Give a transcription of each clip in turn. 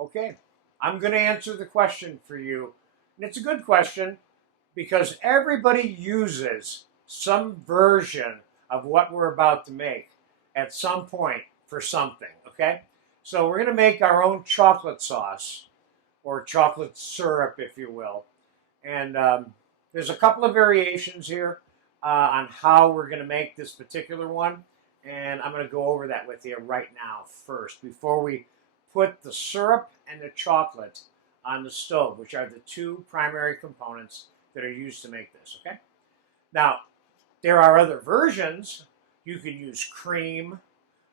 Okay, I'm going to answer the question for you. And it's a good question because everybody uses some version of what we're about to make at some point for something. Okay, so we're going to make our own chocolate sauce or chocolate syrup, if you will. And there's a couple of variations here on how we're going to make this particular one. And I'm going to go over that with you right now first before we put the syrup and the chocolate on the stove, which are the two primary components that are used to make this, okay? Now, there are other versions. You can use cream.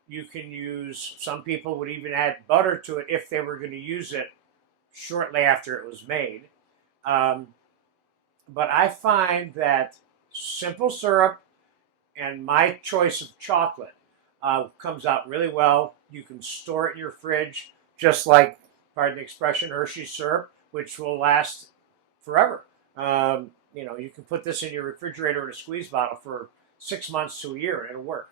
You can use, some people would even add butter to it if they were going to use it shortly after it was made. But I find that simple syrup and my choice of chocolate comes out really well. You can store it in your fridge, just like, pardon the expression, Hershey's syrup, which will last forever. You can put this in your refrigerator in a squeeze bottle for 6 months to a year, and it'll work.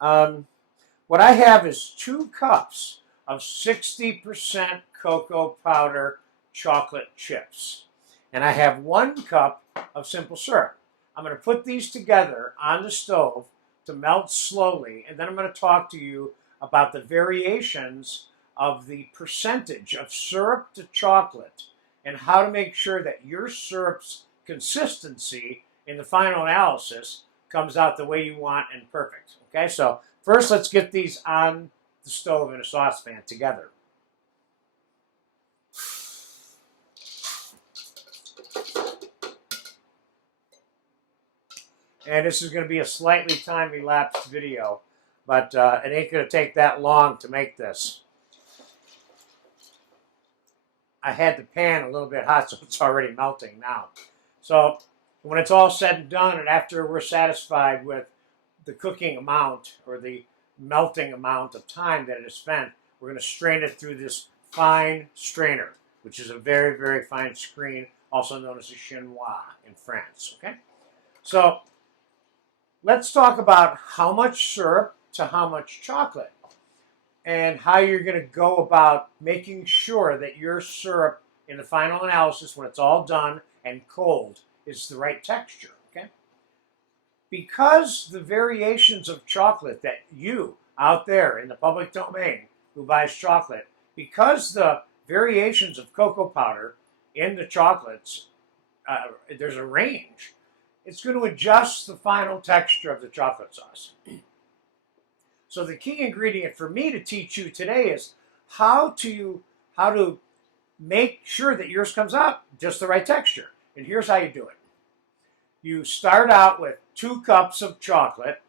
What I have is 2 cups of 60% cocoa powder chocolate chips. And I have 1 cup of simple syrup. I'm going to put these together on the stove to melt slowly, and then I'm going to talk to you about the variations of the percentage of syrup to chocolate and how to make sure that your syrup's consistency in the final analysis comes out the way you want and perfect. Okay, so first let's get these on the stove in a saucepan together. And this is going to be a slightly time-elapsed video, but it ain't going to take that long to make this. I had the pan a little bit hot, so it's already melting now. So when it's all said and done, and after we're satisfied with the cooking amount or the melting amount of time that it is spent, we're going to strain it through this fine strainer, which is a very, very fine screen, also known as a chinois in France. Okay, so let's talk about how much syrup to how much chocolate and how you're going to go about making sure that your syrup in the final analysis, when it's all done and cold, is the right texture, okay? Because the variations of chocolate that you out there in the public domain who buys chocolate, because the variations of cocoa powder in the chocolates, there's a range, it's going to adjust the final texture of the chocolate sauce. So the key ingredient for me to teach you today is how to make sure that yours comes out just the right texture. And here's how you do it. You start out with 2 cups of chocolate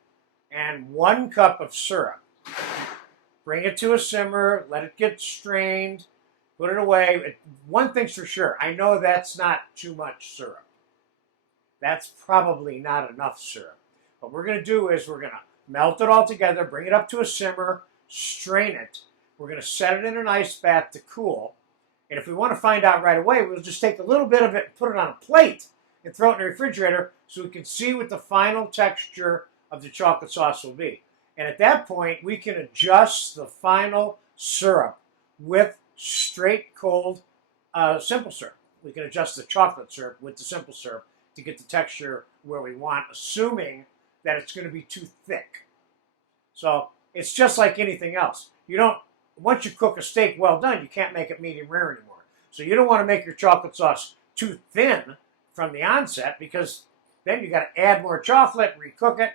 and 1 cup of syrup. Bring it to a simmer, let it get strained, put it away. One thing's for sure, I know that's not too much syrup. That's probably not enough syrup. What we're going to do is we're going to melt it all together, bring it up to a simmer, strain it. We're going to set it in an ice bath to cool. And if we want to find out right away, we'll just take a little bit of it and put it on a plate and throw it in the refrigerator so we can see what the final texture of the chocolate sauce will be. And at that point, we can adjust the final syrup with straight cold simple syrup. We can adjust the chocolate syrup with the simple syrup to get the texture where we want, assuming that it's going to be too thick. So it's just like anything else. Once you cook a steak well done, you can't make it medium rare anymore. So you don't want to make your chocolate sauce too thin from the onset, because then you got to add more chocolate, recook it.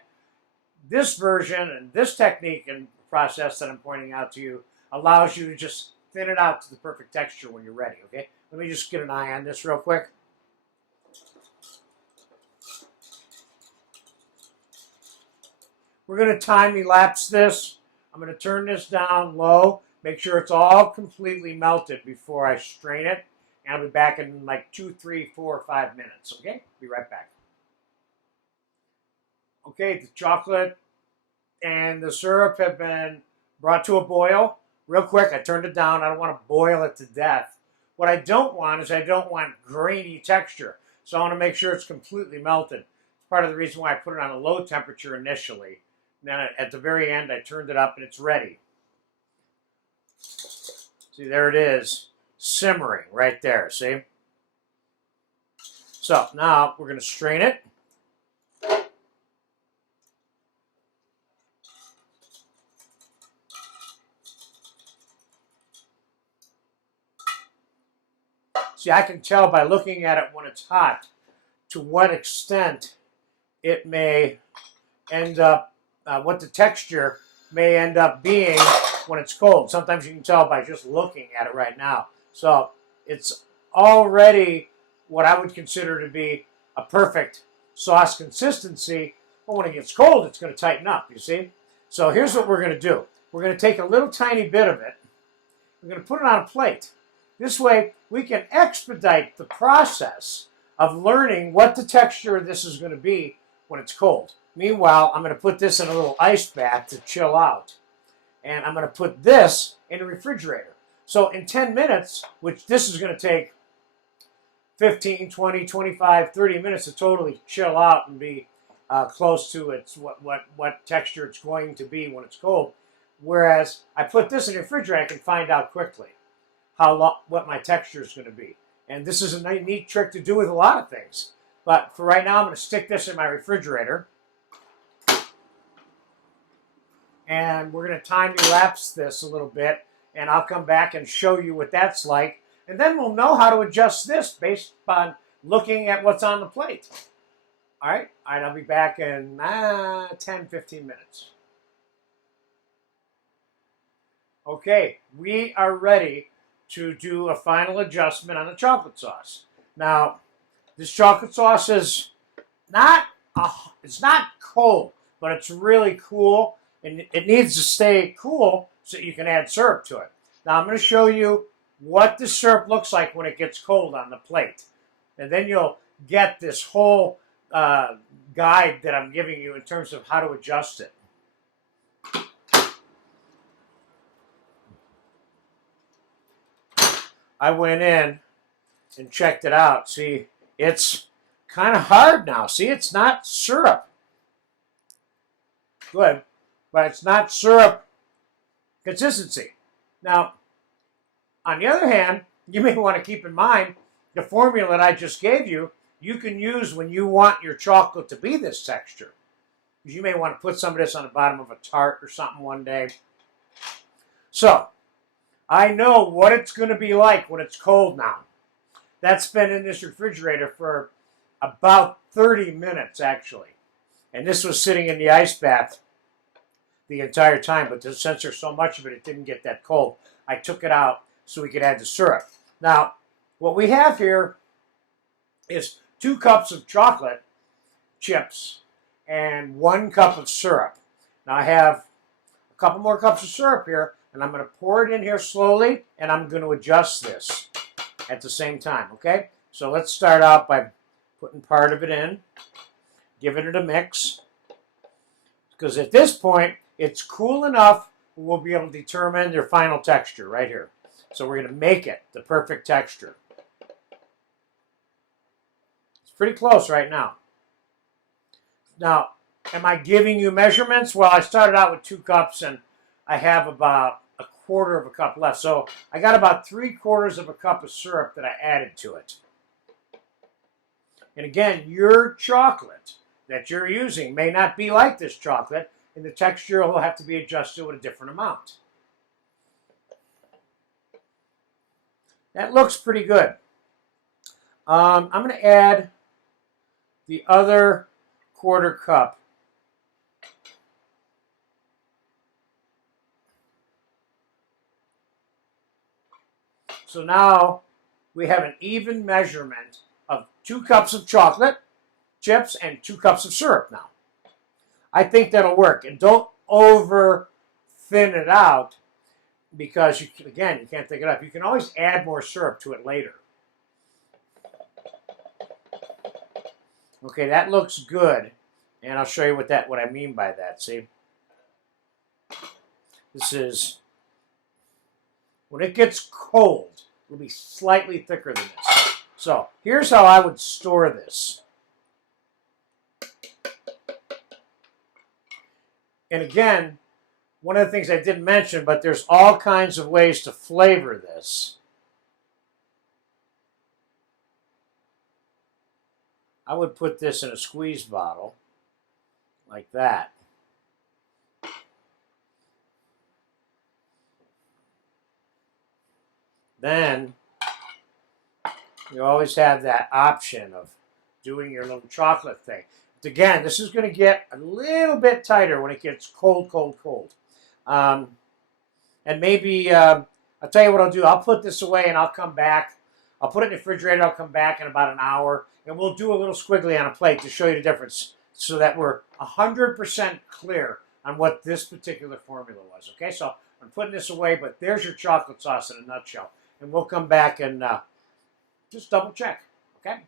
This version and this technique and process that I'm pointing out to you allows you to just thin it out to the perfect texture when you're ready, okay? Let me just get an eye on this real quick. We're going to time-elapse this. I'm going to turn this down low, make sure it's all completely melted before I strain it. And I'll be back in like 2, 3, 4, 5 minutes, okay? Be right back. Okay, the chocolate and the syrup have been brought to a boil. Real quick, I turned it down. I don't want to boil it to death. What I don't want is I don't want grainy texture. So I want to make sure it's completely melted. It's part of the reason why I put it on a low temperature initially. And then at the very end, I turned it up and it's ready. See, there it is, simmering right there, see? So now we're going to strain it. See, I can tell by looking at it when it's hot to what extent it may end up, what the texture may end up being when it's cold. Sometimes you can tell by just looking at it right now. So it's already what I would consider to be a perfect sauce consistency, but when it gets cold, it's going to tighten up, you see? So here's what we're going to do. We're going to take a little tiny bit of it. We're going to put it on a plate. This way, we can expedite the process of learning what the texture of this is going to be when it's cold. Meanwhile, I'm going to put this in a little ice bath to chill out. And I'm going to put this in the refrigerator. So in 10 minutes, which this is going to take 15, 20, 25, 30 minutes to totally chill out and be close to its what texture it's going to be when it's cold. Whereas I put this in the refrigerator, I can find out quickly what my texture is going to be. And this is a neat trick to do with a lot of things. But for right now, I'm going to stick this in my refrigerator. And we're going to time-elapse this a little bit. And I'll come back and show you what that's like. And then we'll know how to adjust this based on looking at what's on the plate. All right, I'll be back in 10, 15 minutes. Okay, we are ready to do a final adjustment on the chocolate sauce. Now, this chocolate sauce is it's not cold, but it's really cool, and it needs to stay cool so you can add syrup to it. Now, I'm going to show you what the syrup looks like when it gets cold on the plate, and then you'll get this whole guide that I'm giving you in terms of how to adjust it. I went in and checked it out. See, it's kind of hard now. See, it's not syrup. Good, but it's not syrup consistency. Now, on the other hand, you may want to keep in mind the formula that I just gave you, you can use when you want your chocolate to be this texture. You may want to put some of this on the bottom of a tart or something one day. So, I know what it's going to be like when it's cold now. That's been in this refrigerator for about 30 minutes, actually. And this was sitting in the ice bath the entire time, but since there's so much of it, it didn't get that cold. I took it out so we could add the syrup. Now, what we have here is 2 cups of chocolate chips and 1 cup of syrup. Now, I have a couple more cups of syrup here, and I'm going to pour it in here slowly, and I'm going to adjust this at the same time, okay? So let's start out by putting part of it in, giving it a mix, because at this point, it's cool enough we'll be able to determine their final texture right here. So we're going to make it the perfect texture. It's pretty close right now. Now, am I giving you measurements? Well, I started out with 2 cups, and I have about 1/4 of a cup left. So I got about 3/4 of a cup of syrup that I added to it. And again, your chocolate that you're using may not be like this chocolate, and the texture will have to be adjusted with a different amount. That looks pretty good. I'm going to add the other 1/4 cup. So now we have an even measurement of 2 cups of chocolate chips and 2 cups of syrup now. I think that'll work. And don't over thin it out because, again, you can't thicken it up. You can always add more syrup to it later. Okay, that looks good. And I'll show you what I mean by that. See? This is, when it gets cold, it'll be slightly thicker than this. So here's how I would store this. And again, one of the things I didn't mention, but there's all kinds of ways to flavor this. I would put this in a squeeze bottle like that. Then you always have that option of doing your little chocolate thing. But again, this is going to get a little bit tighter when it gets cold, cold, cold. And maybe, I'll tell you what I'll do. I'll put this away and I'll come back. I'll put it in the refrigerator. I'll come back in about an hour. And we'll do a little squiggly on a plate to show you the difference so that we're 100% clear on what this particular formula was. Okay, so I'm putting this away, but there's your chocolate sauce in a nutshell. And we'll come back and just double check. Okay?